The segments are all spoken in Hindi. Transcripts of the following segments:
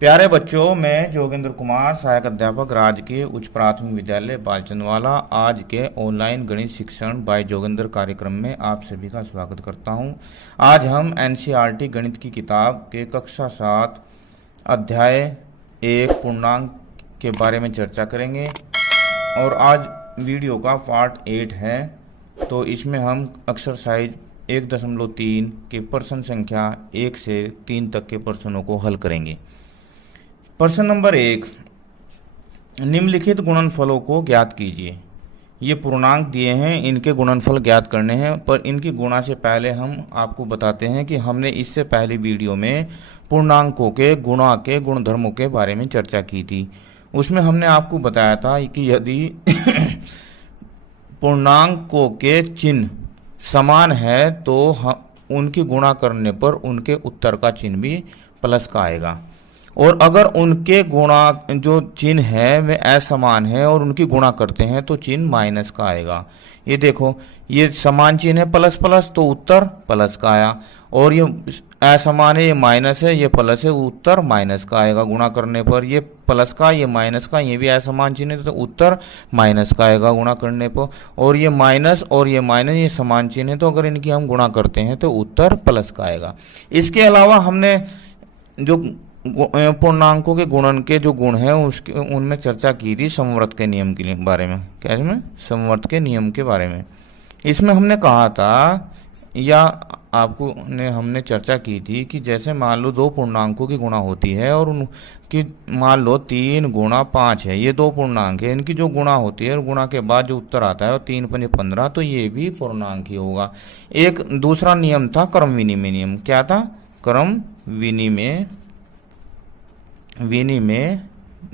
प्यारे बच्चों, मैं जोगेंद्र कुमार, सहायक अध्यापक, राजकीय उच्च प्राथमिक विद्यालय बालचंदवाला, आज के ऑनलाइन गणित शिक्षण बाय जोगेंद्र कार्यक्रम में आप सभी का स्वागत करता हूं। आज हम एनसीईआरटी गणित की किताब के कक्षा 7 अध्याय 1 पूर्णांक के बारे में चर्चा करेंगे और आज वीडियो का पार्ट 8 है। तो इसमें हम एक्सरसाइज 1.3 के प्रश्न संख्या 1 से 3 तक के प्रश्नों को हल करेंगे। प्रश्न नंबर 1, निम्नलिखित गुणनफलों को ज्ञात कीजिए। ये पूर्णांक दिए हैं, इनके गुणनफल ज्ञात करने हैं, पर इनकी गुणा से पहले हम आपको बताते हैं कि हमने इससे पहले वीडियो में पूर्णांकों के गुणा के गुणधर्मों के बारे में चर्चा की थी। उसमें हमने आपको बताया था कि यदि पूर्णांकों के चिन्ह समान है तो उनकी गुणा करने पर उनके उत्तर का चिन्ह भी प्लस का आएगा, और अगर उनके गुणा जो चिन्ह है वे असमान है और उनकी गुणा करते हैं तो चिन्ह माइनस का आएगा। ये देखो, ये समान चिन्ह है प्लस प्लस तो उत्तर प्लस का आया, और ये असमान है, ये माइनस है, ये प्लस है, उत्तर माइनस का आएगा। गुणा करने पर ये प्लस का, ये माइनस का, ये भी असमान चिन्ह है तो उत्तर माइनस का आएगा गुणा करने पर। और ये माइनस और ये माइनस, ये समान चिन्ह है तो अगर इनकी हम गुणा करते हैं तो उत्तर प्लस का आएगा। इसके अलावा हमने जो पूर्णांकों के गुणन के जो गुण हैं उसके उनमें चर्चा की थी समवर्त के नियम के बारे में। क्या इसमें समवर्त के नियम के बारे में इसमें हमने कहा था, या आपको हमने चर्चा की थी कि जैसे मान लो दो पूर्णांकों की गुणा होती है और उनकी मान लो 3 गुणा 5 है, ये दो पूर्णांक है, इनकी जो गुणा होती है और गुणा के बाद जो उत्तर आता है वो 3 पंजे 15, तो ये भी पूर्णांक ही होगा। एक दूसरा नियम था क्रम विनिमय नियम। क्या था? क्रम विनिमय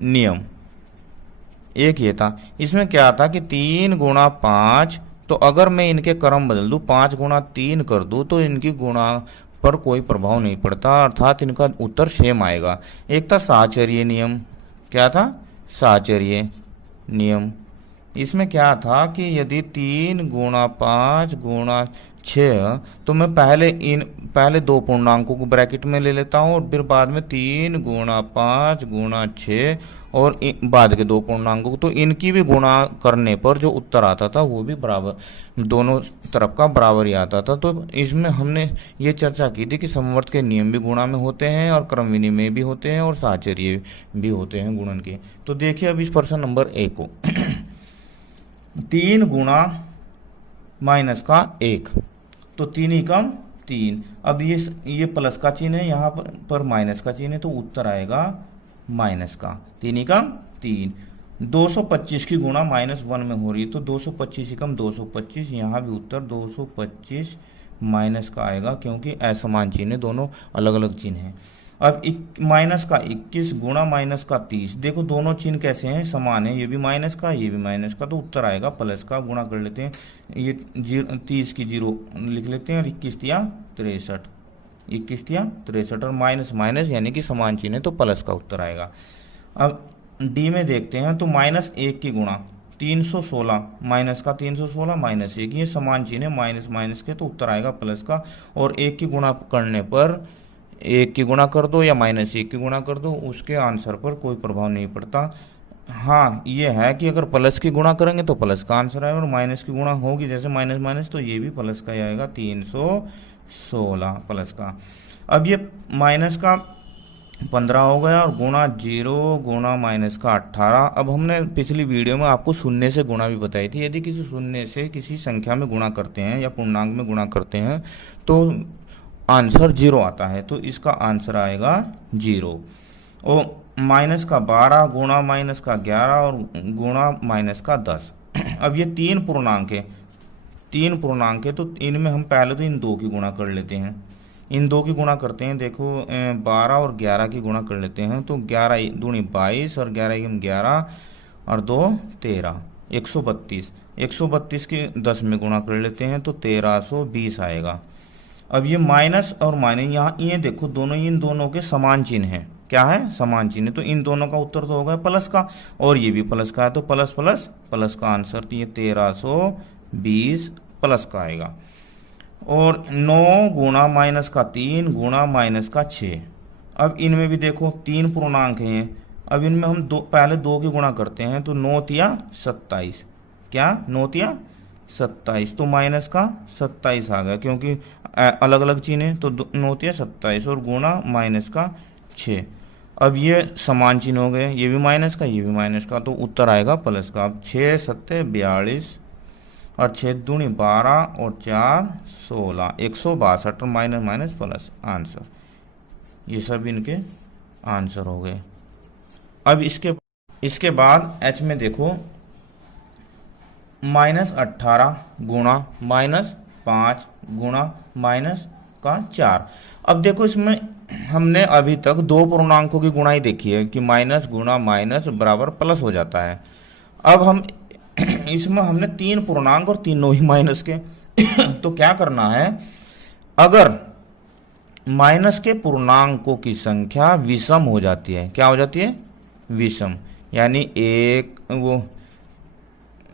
नियम एक ये था। इसमें क्या था कि 3 गुणा 5, तो अगर मैं इनके क्रम बदल दूं, 5 गुणा 3 कर दूं तो इनकी गुणा पर कोई प्रभाव नहीं पड़ता, अर्थात इनका उत्तर सेम आएगा। एक था साहचर्य नियम। क्या था? साहचर्य नियम। इसमें क्या था कि यदि 3 गुणा 5 गुणा 6, तो मैं पहले दो पूर्णांकों को ब्रैकेट में ले लेता हूँ और फिर बाद में 3 गुणा 5 गुणा 6 और बाद के दो पूर्णांकों को, तो इनकी भी गुणा करने पर जो उत्तर आता था वो भी बराबर, दोनों तरफ का बराबर ही आता था। तो इसमें हमने ये चर्चा की थी कि समवर्त के नियम भी गुणा में होते हैं और क्रम विनिमय भी होते हैं और साहचर्य भी होते हैं गुणन के। तो देखिए अब इस प्रश्न नंबर 1 को 3 गुणा माइनस का 1, तो 3 एकम 3। अब ये प्लस का चिन्ह है, यहाँ पर माइनस का चिन्ह है, तो उत्तर आएगा माइनस का। 3 एकम 3। 225 की गुणा -1 में हो रही है तो 225 एकम 225, यहाँ भी उत्तर 225 माइनस का आएगा, क्योंकि असमान चिन्ह है, दोनों अलग अलग चिन्ह हैं। अब माइनस का 21 गुणा माइनस का 30, देखो दोनों चिन्ह कैसे हैं? समान है, ये भी माइनस का ये भी माइनस का, तो उत्तर आएगा प्लस का। गुणा कर लेते हैं, ये 30 की 0 लिख लेते हैं और 21 तिया 63, 21 तिया 63, और माइनस माइनस यानी कि समान चिन्ह है तो प्लस का उत्तर आएगा। अब डी में देखते हैं, तो -1 की गुणा 316, माइनस का 316 -1, ये समान चिन्ह है, माइनस माइनस के, तो उत्तर आएगा प्लस का। और 1 की गुणा करने पर 1 की गुणा कर दो या -1 की गुणा कर दो, उसके आंसर पर कोई प्रभाव नहीं पड़ता। हाँ, ये है कि अगर प्लस की गुणा करेंगे तो प्लस का आंसर आएगा, और माइनस की गुणा होगी जैसे माइनस माइनस, तो ये भी प्लस का ही आएगा, 316 प्लस का। अब ये माइनस का 15 हो गया और गुणा 0 गुणा माइनस का 18। अब हमने पिछली वीडियो में आपको शून्य से गुणा भी बताई थी। यदि किसी शून्य से किसी संख्या में गुणा करते हैं या पूर्णांक में गुणा करते हैं तो आंसर 0 आता है, तो इसका आंसर आएगा 0। और माइनस का 12 गुणा माइनस का 11 और गुणा माइनस का 10। अब ये 3 पूर्णांक है तो इनमें हम पहले तो इन 2 की गुणा कर लेते हैं। इन 2 की गुणा करते हैं, देखो 12 और 11 की गुणा कर लेते हैं, तो 11 दूनी 22 और 11 11 और 2 13, 132। 132 की 10 में गुणा कर लेते हैं तो 1320 आएगा। अब ये माइनस और माइनस, यहाँ ये देखो दोनों, इन दोनों के समान चिन्ह है। क्या है? समान चिन्ह, तो इन दोनों का उत्तर तो होगा प्लस का, और ये भी प्लस का है, तो प्लस प्लस प्लस का आंसर, तो ये 1320 प्लस का आएगा। और 9 गुणा -3 गुणा -6, अब इनमें भी देखो तीन पूर्णांक हैं, अब इनमें हम पहले दो की गुणा करते हैं, तो 9 तिया 27, क्या 9 तिया 27, तो माइनस का 27 आ गया, क्योंकि अलग अलग चिन्ह तो 9 तिया 27 और गुणा माइनस का 6। अब ये समान चिन्ह हो गए, ये भी माइनस का, ये भी माइनस का, तो उत्तर आएगा प्लस का। अब 6 सत्ते 42 और 6 दूनी 12 और 4 16, 162 और माइनस माइनस प्लस आंसर। ये सब इनके आंसर हो गए। अब इसके बाद एच में देखो -18 गुणा -5 गुणा माइनस का 4। अब देखो इसमें हमने अभी तक दो पूर्णांकों की गुणाई देखी है कि माइनस गुणा माइनस बराबर प्लस हो जाता है। अब हम इसमें हमने तीन पूर्णांक और तीनों ही माइनस के तो क्या करना है, अगर माइनस के पूर्णांकों की संख्या विषम हो जाती है, क्या हो जाती है, विषम, यानी एक वो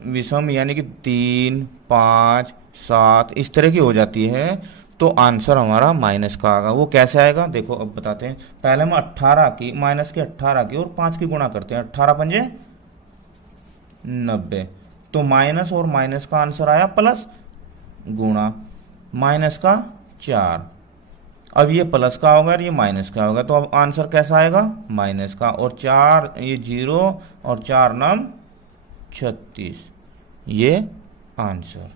विषम यानी कि 3 5 7 इस तरह की हो जाती है, तो आंसर हमारा माइनस का आएगा। वो कैसे आएगा देखो, अब बताते हैं। पहले हम 18 की माइनस के 18 की और 5 की गुणा करते हैं, 18 पंजे 90, तो माइनस और माइनस का आंसर आया प्लस, गुणा माइनस का 4। अब ये प्लस का होगा और ये माइनस का होगा, तो अब आंसर कैसा आएगा, माइनस का, और 4 ये 0 और 4 9 36, ये आंसर।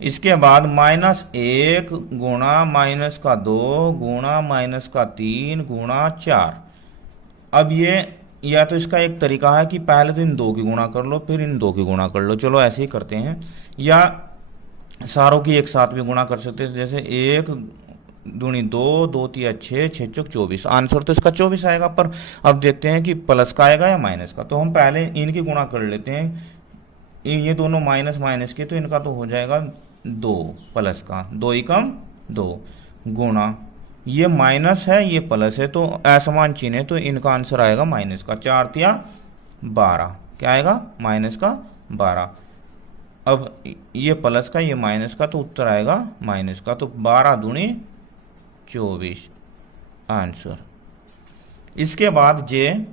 इसके बाद -1 गुणा माइनस का 2 गुणा माइनस का 3 गुणा 4। अब ये या तो इसका एक तरीका है कि पहले तो इन दो की गुणा कर लो, फिर इन दो की गुणा कर लो, चलो ऐसे ही करते हैं, या सारों की एक साथ भी गुणा कर सकते हैं, जैसे 1 दूनी 2 2 तिया 6 6 चौक 24, आंसर तो इसका 24 आएगा। पर अब देखते हैं कि प्लस का आएगा या माइनस का, तो हम पहले इनकी गुणा कर लेते हैं, ये दोनों माइनस माइनस के, तो इनका तो हो जाएगा 2 प्लस का, 2 एकम 2 गुणा, ये माइनस है ये प्लस है, तो असमान चिन्ह है, तो इनका आंसर आएगा माइनस का। 4 तिया 12, क्या आएगा, माइनस का 12। अब ये प्लस का ये माइनस का, तो उत्तर आएगा माइनस का, तो 12 दूनी 24 आंसर। इसके बाद जे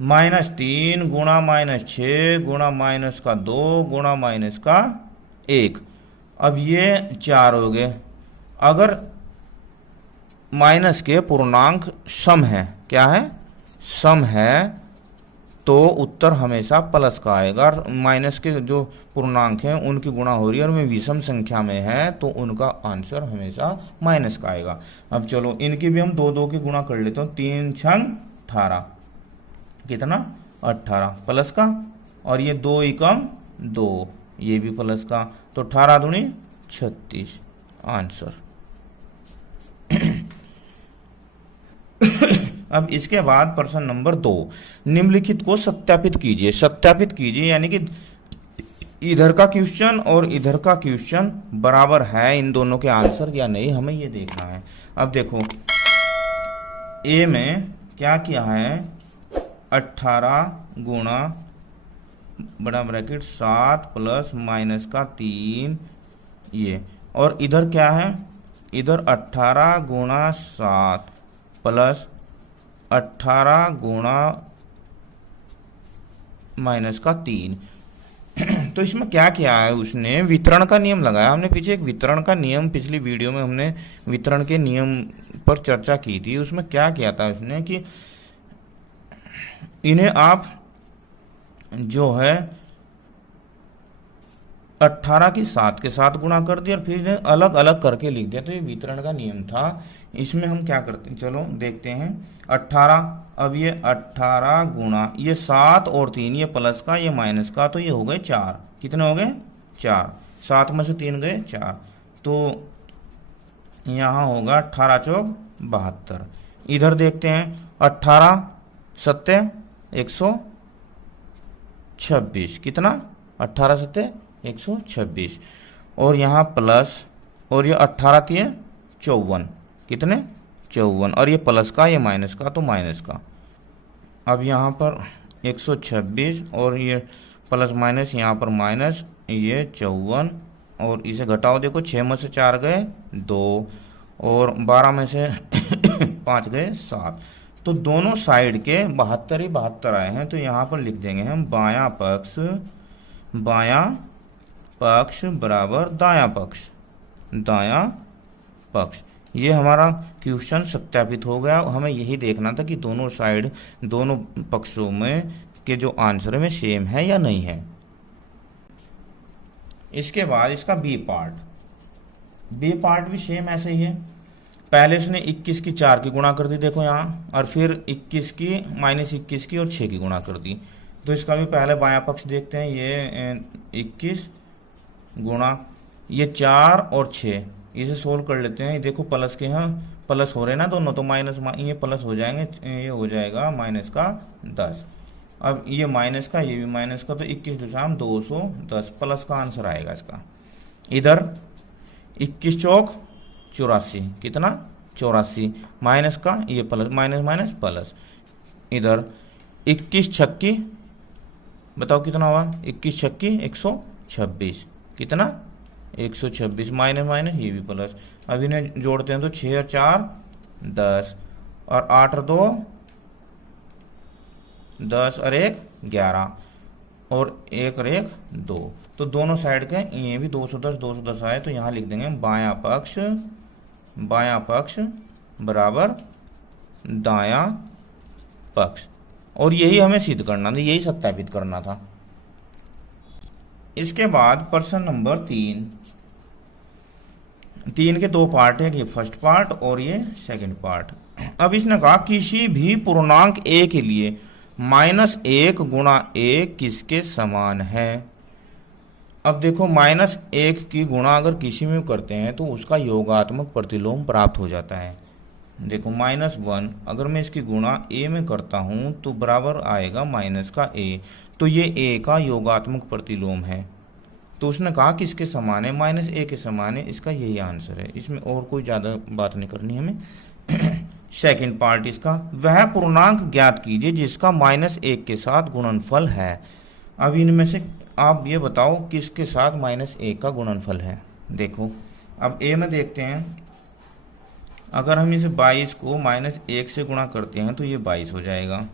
-3 गुणा -6 गुणा माइनस का 2 गुणा माइनस का 1। अब ये 4 हो गए। अगर माइनस के पूर्णांक सम है, क्या है, सम है, तो उत्तर हमेशा प्लस का आएगा। माइनस के जो पूर्णांक हैं उनकी गुणा हो रही है और वे विषम संख्या में है, तो उनका आंसर हमेशा माइनस का आएगा। अब चलो इनकी भी हम 2 2 की गुणा कर लेते हैं, 3 6 18, कितना 18 प्लस का, और ये 2 एकम 2, ये भी प्लस का, तो 18 दूनी 36 आंसर। अब इसके बाद प्रश्न नंबर 2, निम्नलिखित को सत्यापित कीजिए। सत्यापित कीजिए यानी कि इधर का क्वेश्चन और इधर का क्वेश्चन बराबर है इन दोनों के आंसर या नहीं, हमें ये देखना है। अब देखो ए में क्या किया है, 18 गुणा बड़ा ब्रैकेट 7 प्लस माइनस का 3, ये, और इधर क्या है, इधर 18 गुणा 7 प्लस 18 गुणा माइनस का 3। तो इसमें क्या किया है, उसने वितरण का नियम लगाया। हमने पीछे एक वितरण का नियम, पिछली वीडियो में हमने वितरण के नियम पर चर्चा की थी। उसमें क्या किया था उसने कि इन्हें आप जो है 18 की 7 के साथ गुणा कर दिया और फिर अलग अलग करके लिख दिया, तो ये वितरण का नियम था। इसमें हम क्या करते हैं, चलो देखते हैं। 18, अब ये 18 गुणा ये 7 और 3, ये प्लस का ये माइनस का, तो ये हो गए 4, कितने हो गए 4, 7 में से 3 गए 4, तो यहाँ होगा 18 चौक 72। इधर देखते हैं 18 सत्ते 126, कितना 18 सत्ते 126, और यहाँ प्लस, और ये 18 थी 54, कितने 54, और ये प्लस का ये माइनस का, तो माइनस का। अब यहाँ पर 126 और ये प्लस माइनस, यहाँ पर माइनस, ये 54, और इसे घटाओ, देखो 6 में से 4 गए 2, और 12 में से 5 गए 7। तो दोनों साइड के 72 ही 72 आए हैं, तो यहाँ पर लिख देंगे हम बायां पक्ष बराबर दायां पक्ष। ये हमारा क्वेश्चन सत्यापित हो गया। हमें यही देखना था कि दोनों साइड, दोनों पक्षों में के जो आंसर में सेम है या नहीं है। इसके बाद इसका बी पार्ट भी सेम ऐसे ही है। पहले उसने 21 की 4 की गुणा कर दी, देखो यहाँ, और फिर 21 की -21 की और 6 की गुणा कर दी। तो इसका भी पहले बायां पक्ष देखते हैं। ये 21 गुणा ये 4 और 6, इसे सोल्व कर लेते हैं। देखो प्लस के यहाँ प्लस हो रहे हैं ना दोनों, तो माइनस ये प्लस हो जाएंगे, ये हो जाएगा -10। अब ये माइनस का, ये भी माइनस का, तो 21 दूसरा 210 प्लस का आंसर आएगा इसका। इधर 21 चौक 84, कितना 84, माइनस का ये प्लस, माइनस प्लस। इधर 21 छक्की, बताओ कितना हुआ, 21 छक्की 126, कितना 126, माइनस ये भी प्लस। अब इन्हें जोड़ते हैं तो 6 और 4 10, और 8 और 2 10, और 1 11, और 1 और 1 2। तो दोनों साइड के ये भी 210 आए, तो यहाँ लिख देंगे बायां पक्ष बराबर दायां पक्ष। और यही हमें सिद्ध करना था, यही सत्यापित करना था। इसके बाद प्रश्न नंबर 3 के 2 पार्ट है, ये फर्स्ट पार्ट और ये सेकंड पार्ट। अब इसने कहा किसी भी पूर्णांक a के लिए -1 गुणा a किसके समान है। अब देखो -1 की गुणा अगर किसी में करते हैं तो उसका योगात्मक प्रतिलोम प्राप्त हो जाता है। देखो -1 अगर मैं इसकी गुणा a में करता हूं तो बराबर आएगा माइनस का a, तो ये a का योगात्मक प्रतिलोम है। तो उसने कहा कि इसके समान है, -a के समान है, इसका यही आंसर है। इसमें और कोई ज़्यादा बात नहीं करनी हमें। सेकंड पार्ट इसका, वह पूर्णांक ज्ञात कीजिए जिसका -1 के साथ गुणनफल है। अब इनमें से आप ये बताओ किसके साथ -1 का गुणनफल है। देखो अब a में देखते हैं, अगर हम इसे 22 को -1 से गुणा करते हैं तो ये 22 हो जाएगा।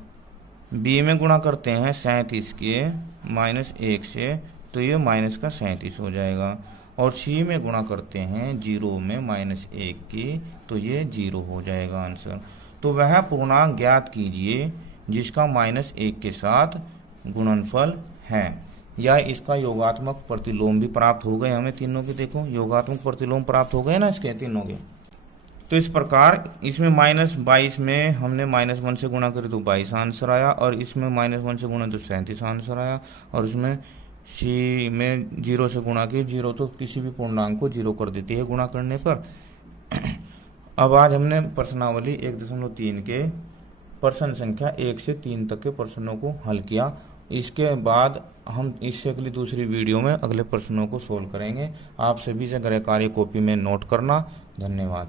b में गुणा करते हैं 37 के -1 से, तो ये -37 हो जाएगा। और c में गुणा करते हैं 0 में -1 की, तो ये 0 हो जाएगा आंसर। तो वह पूर्णांक ज्ञात कीजिए जिसका -1 के साथ गुणनफल है, या इसका योगात्मक प्रतिलोम भी प्राप्त हो गए हमें तीनों के। देखो योगात्मक प्रतिलोम प्राप्त हो गए ना इसके तीनों के। तो इस प्रकार इसमें -22 में हमने -1 से गुणा करी तो 22 आंसर आया, और इसमें -1 से गुणा तो 37 आंसर आया, और उसमें सी में 0 से गुणा की, 0 तो किसी भी पूर्णांक को 0 कर देती है गुणा करने पर। अब आज हमने प्रश्नावली 1.3 के प्रश्न संख्या 1 से 3 तक के प्रश्नों को हल किया। इसके बाद हम इससे अगली दूसरी वीडियो में अगले प्रश्नों को सोल्व करेंगे। आप सभी से गृह कार्य कॉपी में नोट करना। धन्यवाद।